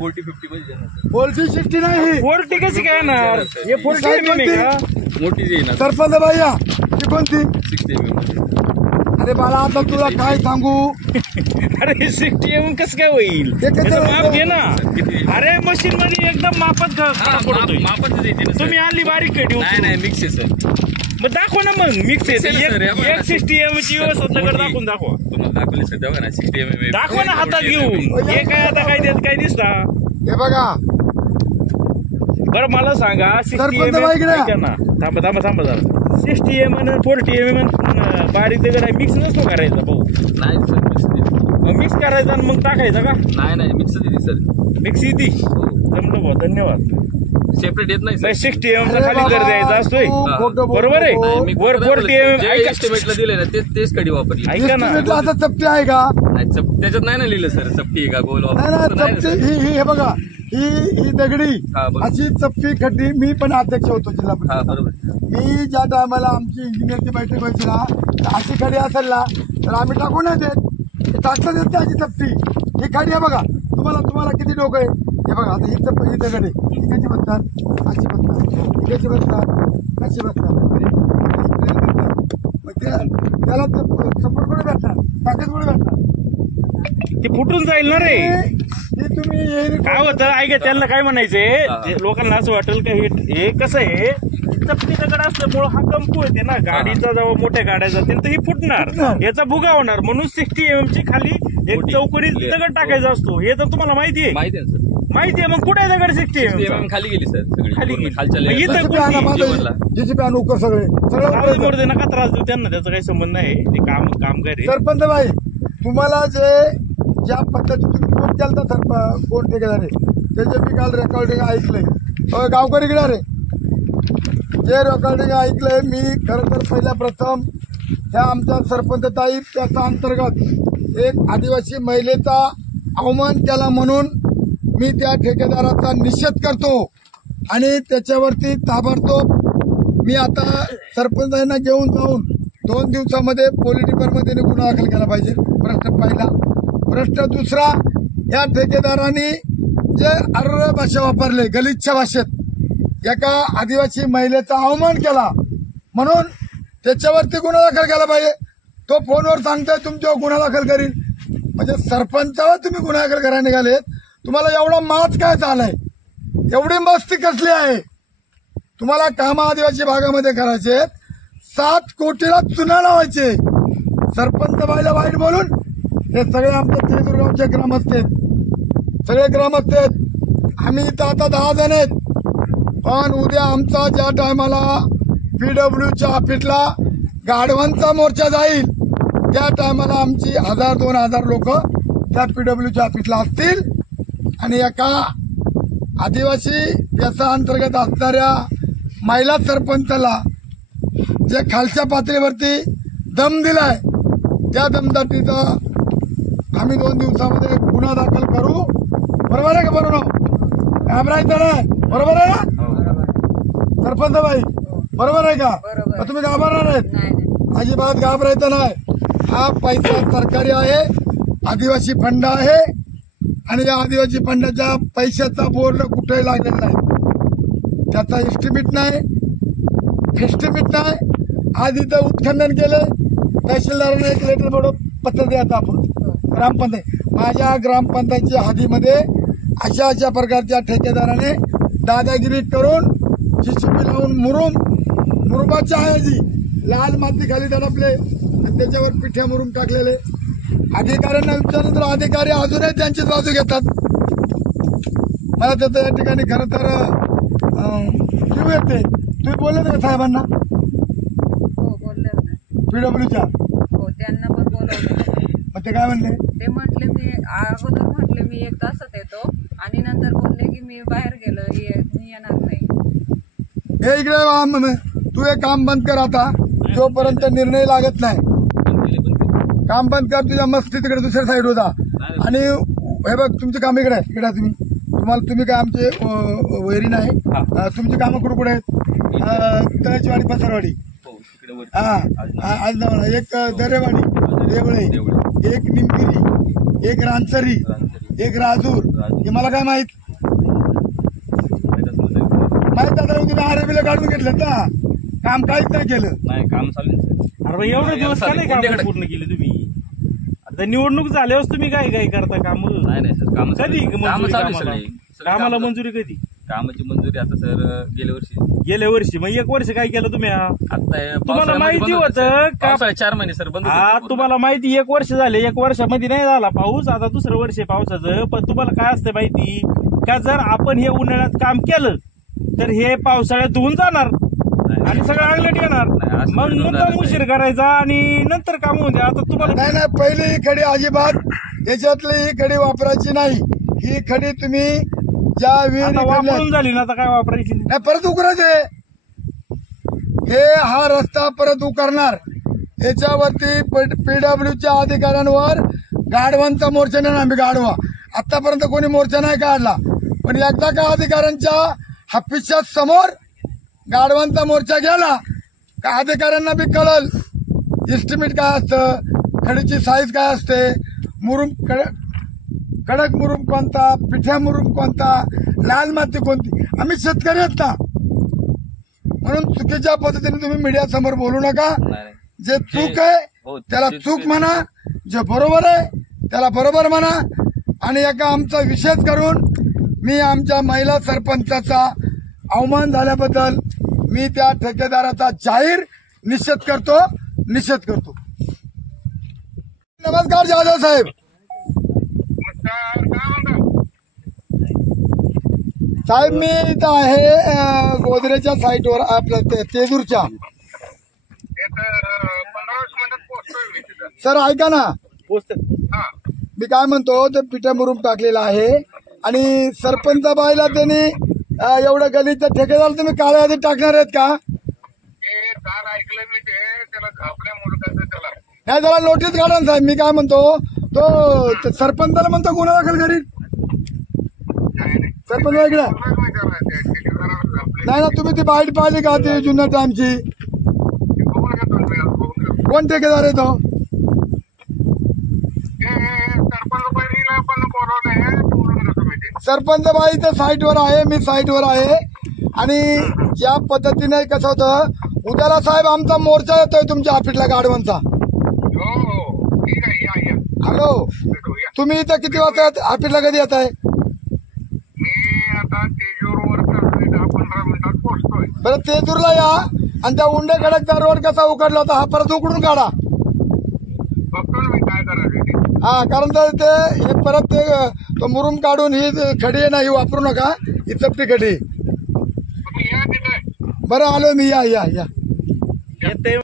40-50 मध्ये देणार. 40-60 नाही, 40 कशी काय येणार? हे 40 mm आहे का? मोठी जी येणार सरपंच बाई ही कोणती? 60 mm. अरे बाळा आता तुला काय सांगू, अरे 60 mm कसं काय होईल? हे कसं याचं माप घे ना. किती? अरे मशीन मध्ये एकदम मापत पडतोय. मापातच येते ना तुम्ही सर. आणली बारीक कडी नाही नाही मिक्स आहे सर. मग दाखवा ना मग मिक्स Mix आहे ना सर, आहे. एक 60 mm ची व्यवस्था दगड दाखवून दाखवा. तुम्हाला दाखवले सर तेव्हा ना 60 mm. दाखवा ना हातात घेऊन. हे काय आता काय देत काय दिसता? हे बघा बरं मला सांगा 60 सरपंच mm बाई इकडे. ऐका ना. थांबा जरा. 60 mm आणि 40 mm बारीक दगड आहे मिक्स नसतो करायचा भाऊ. नाही सर मिक्स देते. मग मिक्स करायचा आणि मग टाकायचा का? नाही मिक्स देते सर. मिक्स येते. जमलं भाऊ धन्यवाद. सेपरेट येत नाही सर. 60 mm चा अरे खाली कर बाबा, द्यायचा असतोय. तू खोटं बोलतो. बरोबर आहे. हो. मी वर 40 mm ऐका. एस्टिमेटला दिले ना तेच कडी वापरली. ऐका ना. Estimate ला आता चपटी आहे का? नाही, त्याच्यात नाही ना लिहिलं सर चपटी आहे का गोल नाही ना वापर. चपटी ही हे बघा ही दगडी हा, बरोबर. अशी चपटी खड्डी. मी पण अध्यक्ष होतो जिल्हा हा परिषद. बरोबर. मी ज्या टायमाला आमची इंजिनियरची बैठक व्हायची ना तर अशी खडी असेल ना तर आम्ही टाकू नाही देत, टाकता देत नाही अशी चपटी. ही खडी आहे बघा. तुम्हाला किती डोकं आहे हे बघा. आता ही दगड आहे ही कशी बसतात, अशी बसतात, ही कशी बसतात, अशी बसतात. मग त्याला सपोर्ट कुठे भेटणार, ताकद कुठे भेटणार? ते फुटून जाईल ना रे. हे तुम्ही काय होतं ऐका त्यांना काय म्हणायचंय ते लोकांना असं वाटेल का हे कसं आहे चपटी दगड असल्यामुळं हा कंपू येते ना गाडीचा जेव्हा मोठ्या गाड्या जातील तर ही फुटणार, याचा भुगा होणार. म्हणून 60 mm ची खाली एक चौकडी दगड टाकायचा असतो. हे तर तुम्हाला माहिती आहे. माहिती आहे सर. माहिती आहे. मग कुठे आहे दगड 60 mm खाली गेली सर सगळी खाली पूर्ण गेली. खालच्या मग layer ला. इथं कोणती? जेसीपी आणू कर सगळे मध्ये नका त्रास देऊ त्यांना, त्याचा काही संबंध नाही. ते काम करे. सरपंच बाई तुम्हाला ज्या पद्धतीने फोन केला सर कोण ठेकेदार त्याचे मी काल रेकॉर्डिंग ऐकलंय. गावकरी रे जे रेकॉर्डिंग ऐकलंय मी खरं तर पहिल्या प्रथम त्या आमच्या सरपंच ताई त्याच्या अंतर्गत एक आदिवासी महिलेचा अवमान केला म्हणून मी त्या ठेकेदाराचा निषेध करतो आणि त्याच्यावरती ताबडतोब मी आता सरपंचांना घेऊन जाऊन 2 दिवसामध्ये पोलीस डिपार्टमेंटमध्ये गुन्हा दाखल केला पाहिजे. प्रश्न पहिला. प्रश्न दुसरा, या ठेकेदारांनी जे अर्र भाषा वापरले गलिच्छ भाषेत एका आदिवासी महिलेचा अवमान केला म्हणून त्याच्यावरती गुन्हा दाखल केला पाहिजे. तो फोनवर सांगतोय तुमच्यावर गुन्हा दाखल करील. म्हणजे सरपंचावर तुम्ही गुन्हा दाखल करायला निघालेत. तुम्हाला एवढा माज काय झालाय, एवढी मस्ती कसली आहे? तुम्हाला काम आदिवासी भागामध्ये करायचे 7 कोटीला चुना लावायचे. सरपंच बाईला वाईट बोलून हे सगळे आमचे तेजूरगावचे ग्रामस्थ आहेत, सगळे ग्रामस्थ आहेत. आम्ही इथं आता 10 जण आहेत. पण उद्या आमचा ज्या टायमाला पीडब्ल्यूच्या ऑफिसला गाढवांचा मोर्चा जाईल त्या टायमाला आमची 1000-2000 लोक त्या पीडब्ल्यूच्या ऑफिसला असतील आणि एका आदिवासी याचा अंतर्गत असणाऱ्या महिला सरपंचाला जे खालच्या पातळीवरती दम दिलाय त्या दमदाटीचा आम्ही 2 दिवसामध्ये गुन्हा दाखल करू. बरोबर आहे का? बरोबर घाबरायचं नाही. बरोबर आहे ना सरपंच बाई? बरोबर आहे का? तुम्ही घाबरणार नाहीत, अजिबात घाबरायचं नाही. हा पैसा सरकारी आहे, आदिवासी फंड आहे आणि या आदिवासी फंडाच्या पैशाचा बोर्ड कुठेही लागलेला नाही, त्याचा एस्टिमेट नाही, फेस्टिमेट नाही. आज इथं उत्खनन केलं, तहसीलदारांना एक लेटर बोर्ड पत्र द्यायचं आपण ग्रामपंचायत. माझ्या ग्रामपंचायतच्या हद्दीमध्ये अशा प्रकारच्या ठेकेदाराने दादागिरी करून जीसीबी लावून मुरुमाच्या ऐवजी लाल माती खाली दडपले आणि त्याच्यावर पिठ्या मुरुम टाकलेले. अधिकाऱ्यांना विचारून तर अधिकारी अजूनही त्यांचीच बाजू घेतात. मला त्याचं या ठिकाणी खरं तर जीव येते. तुम्ही बोलले ना साहेबांना? हो बोलले ना. पीडब्ल्यूच्या? हो त्यांना पण बोलवलं. मग ते काय म्हणले? ते म्हटले मी अगोदर म्हटले मी 1 तासात येतो आणि नंतर बोलले की मी बाहेर गेलो मी येणार नाही. हे इकडे तू हे काम बंद कर आता जोपर्यंत निर्णय लागत नाही. काम बंद कर, तुझ्या मस्ती तिकडे दुसऱ्या साईड होता. आणि हे बघ तुमचं काम इकडे आहे. तुम्ही काय आमचे वैरी नाही. तुमची कामं कुठे आहेत? तळेचीवाडी, पसरवाडी, एक दरेवाडी, देवळे, एक निमगिरी, एक रानसरी, एक राजूर हे मला काय माहित आता तुम्ही आरेबीला काढून घेतलं ना काम काहीच नाही केलं. नाही काम चालू आहे, सर. अरे भाई, एवढे दिवस का नाही काम पूर्ण केले तुम्ही? आता निवडणूक झाल्यावर तुम्ही काय काय करता काम? नाही सर काम कधी कामं मंजुरी चालू आहे कामाला? सगळी. कामाला मंजुरी कधी? कामाची मंजुरी आता सर गेल्या वर्षी. गेल्या वर्षी. मग 1 वर्ष काय केलं तुम्ही? आता हे तुम्हाला पावसाळ्यामध्ये माहिती बंद होतं सर. का? पावसाळ्यात 4 महिने सर बंद हा, होतं. तुम्हाला माहिती 1 वर्ष झाले. 1 वर्षामध्ये नाही झाला पाऊस, आता 2रं वर्ष आहे पावसाचं. पण तुम्हाला काय असतं माहिती का, जर आपण हे उन्हाळ्यात काम केलं तर हे पावसाळ्यात धुवून जाणार आणि सगळं अंगलट येणार. नाही, असं मग नाही मुद्दाम होणार. उशीर करायचा आणि नंतर काम होऊन द्या. आता तुम्हाला नाही पहिली ही खडी अजिबात याच्यातली ही खडी वापरायची नाही. ही खडी तुम्ही ज्या विहिरी आता काढल्या वापरून झाली ना, आता काय वापरायची नाही. नाही परत उकरायचे. हे हा रस्ता परत उकरणार. याच्यावरती पीडब्ल्यूच्या अधिकाऱ्यांवर गाढवांचा मोर्चा नाही. आम्ही गाढवा आतापर्यंत कोणी मोर्चा नाही काढला, पण एकदा का अधिकाऱ्यांच्या हफिसच्या समोर गाढवांचा मोर्चा गेला का अधिकाऱ्यांना बी कळल इस्टिमेट काय असतं, खडीची साईज काय असते, मुरुम कडक मुरुम कोणता, पिठ्या मुरुम कोणता, लाल माती कोणती. आम्ही शेतकरी आहेत ना, म्हणून चुकीच्या पद्धतीने तुम्ही मीडिया समोर बोलू नका. नाही. जे चूक आहे हो, त्याला ते चूक म्हणा, जे बरोबर आहे त्याला बरोबर म्हणा. आणि एका आमचा विषय करून मी आमच्या महिला सरपंचाचा अवमान झाल्याबद्दल मी त्या ठेकेदाराचा जाहीर निषेध करतो. नमस्कार जाधव साहेब. साहेब मी इथं आहे गोदरेच्या साईटवर आपल्या तेजूरच्या. सर ऐका ना, मी काय म्हणतो, ते पिठा मुरुम टाकलेला आहे आणि सरपंच बाईला त्यांनी एवढं गलीचं ठेकेदार तुम्ही काळ्या आधी टाकणार आहेत का? नाही त्याला नोटीस काढा ना साहेब. मी काय म्हणतो, तो सरपंचाला म्हणतो गुन्हा दाखल करीन. सरपंच इकडे नाही ना, तुम्ही ती बाईट पाहिली का ती जुन्या टाइमची? कोण ठेकेदार आहे तो? सरपंच बाई तर साईटवर आहे, मी साईटवर आहे. आणि ज्या पद्धतीने कसं होतं, उद्याला साहेब आमचा मोर्चा येतोय तुमच्या ऑफिसला गाढवांचा. हॅलो, तुम्ही इथं किती वाजता ऑफिसला कधी येत आहे? बरं तेजूरला या आणि त्या उंडे खडकचा रोड कसा उकडला होता हा परत उकडून काढा. हा, कारण तर ते हे परत ते तो मुरुम काढून ही खडी आहे ना, ही वापरू नका, ही चपटी खडी. बरं आलो मी. या. येते